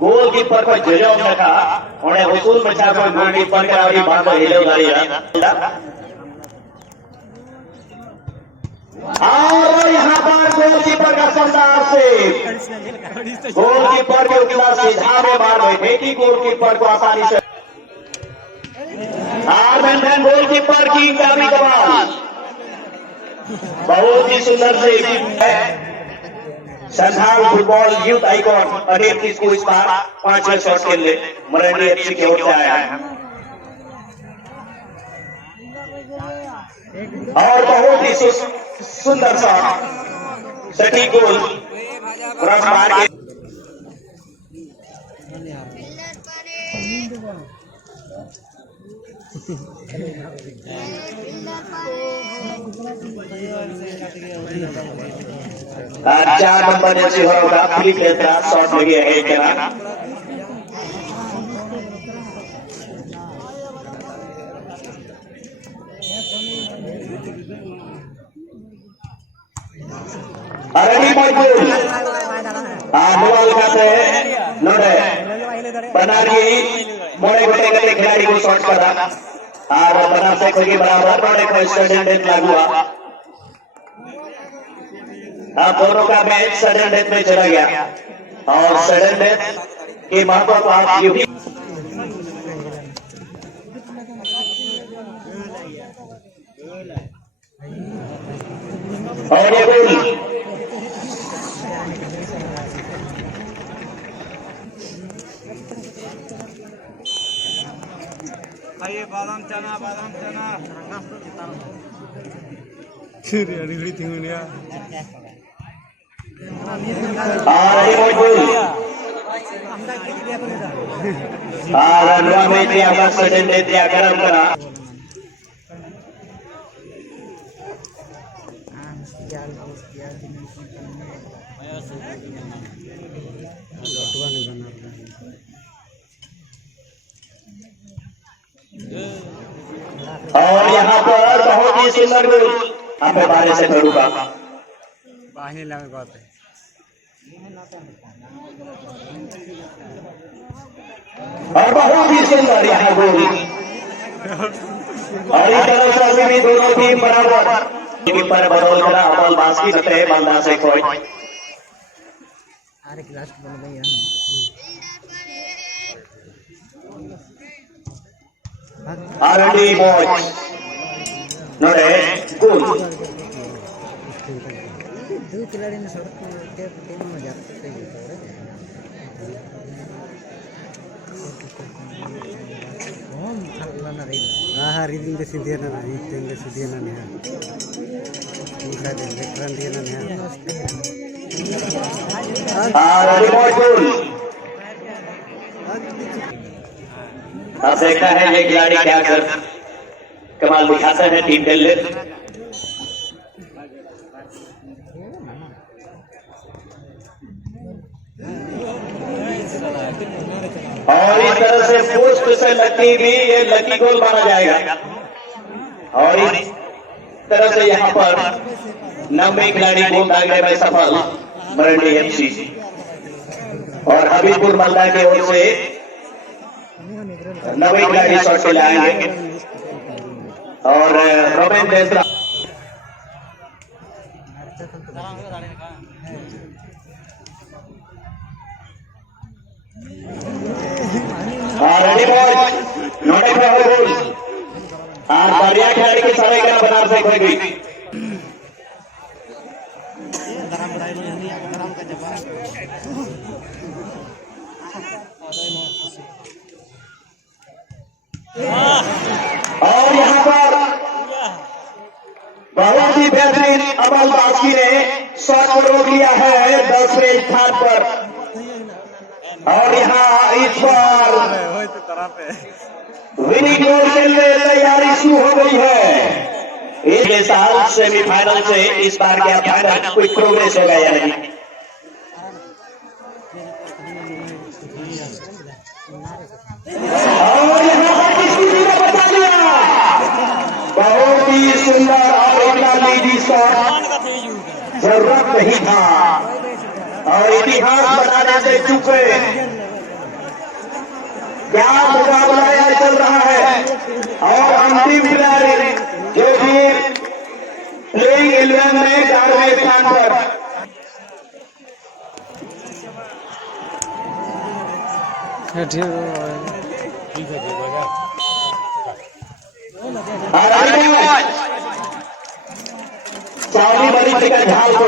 Goalkeeper को जरियो रखा उन्हें उसूल बचा को गोलकीपर के आवरी बात को हिले उतारी और यहाँ पर गोलकीपर का शानदार सेव गोलकीपर के उतना सीधा में मार बैठे कि गोलकीपर को आसानी से आर्मेन गोलकीपर की काफी कमाल बहुत ही सुंदर save Santhal football youth icon अडेप किसको इस बार 5 शॉट के लिए मराठी एफसी की ओर से आया है और बहुत ही सुंदर सा सटीक गोल मार के चार नंबर जैसे होगा फिलिप लेता शॉट लगे है क्या अरे मजबूर मोबाइल खाते नोड़े बना रही मोड़े गोटे गले खिलाड़ी को शॉट करा और बना से कोई बराबर बड़े को सडन डेथ लागू हुआ अब दोनों का मैच सडन डेथ में चला गया और सडन डेथ के महत्व को आप यूं ही और ये गोल आइए बादाम चना रिगड़ी थिंगुनिया और यहाँ पर बहुत ही सुंदर गोल आप बारे से करूँगा बाहर लगे बात है और बहुत ही सुंदर यहाँ गोल और इस तरह से अभी भी दोनों टीम बराबर कीपर बदौल करा अमल बास्की नते बंदा से कोई अरे क्लास बन गई है आरडी मौज नोड़े गोल दो खिलाड़ी ने सड़क के टीम में जाते हैं हम खल्ला ना रे हां रीडिंग के सीधे ना रीडिंग के सीधे ना ने दूसरा दिन वेटरन दिए ना ने आरडी मौज गोल अब देखना है ये खिलाड़ी क्या कर कमाल दिखाता है टीम के लिए और इस तरह से पोस्ट से लकी भी ये लकी गोल माना जाएगा और इस तरह से यहाँ पर 90 खिलाड़ी गोल दागने में सफल मराठी एफसी और हबीबपुर मल्ला की ओर से 90 खिलाड़ी शॉट से लाएंगे और रोमेन देसरा नोटे पर गोल और बढ़िया खिलाड़ी के समय का बना से खोई गई और यहाँ पर बहुत ही बेहतरीन अमल बास्की ने शॉट को रोक लिया है 10वें स्थान पर और यहाँ इस बार विनिंग गोल के लिए तैयारी शुरू हो गई है। पिछले साल सेमीफाइनल से इस बार क्या फाइनल कोई प्रोग्रेस होगा या नहीं और यहाँ पर किसी ने बता दिया बहुत ही सुंदर और शॉट जरूरत नहीं था और इतिहास बनाने से चुके। क्या मुकाबला यह चल रहा है और अंतिम खिलाड़ी जो भी प्लेइंग 11 में 11वें स्थान पर। चावली वाली का झाल को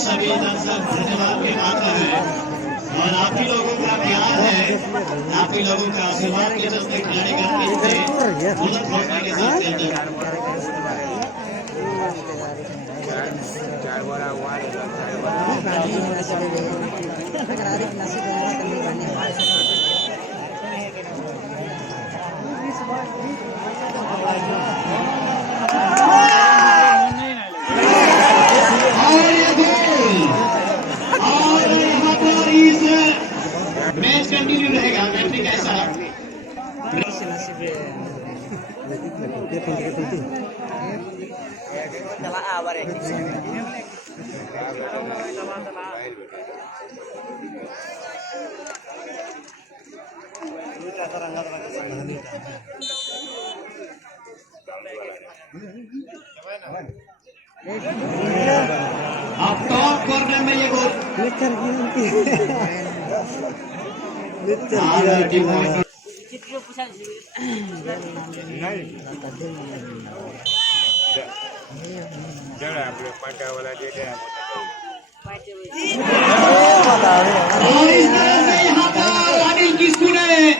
सभी दर्शक धन्यवाद के पात्र हैं और आप ही लोगों का प्यार है, आप ही लोगों का आशीर्वाद के चलते खिलाड़ी करते बुलंद हौसले के साथ खेलते हैं। मैच कंटिन्यू रहेगा। मैच कैसा अब टॉप कॉर्नर में ये गोल अनिल किस्कू ने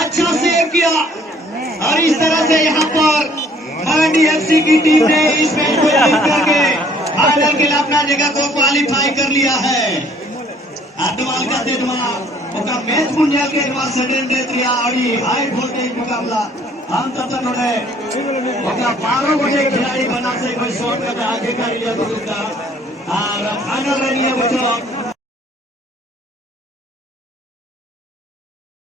अच्छा सेव किया और इस तरह से यहाँ पर मराठी एफसी की टीम ने इस मैच को जीत करके फाइनल के लिए अपना जगह को क्वालिफाई कर लिया है। अटवाल का तेजमा मैच मुंडियल के एक बार सेकेंड डे दिया और ये हाई वोल्टेज मुकाबला हम तब तक उन्हें 12 बजे खिलाड़ी बना से कोई शॉर्ट कर आगे कर लिया और फाइनल रही है बच्चों।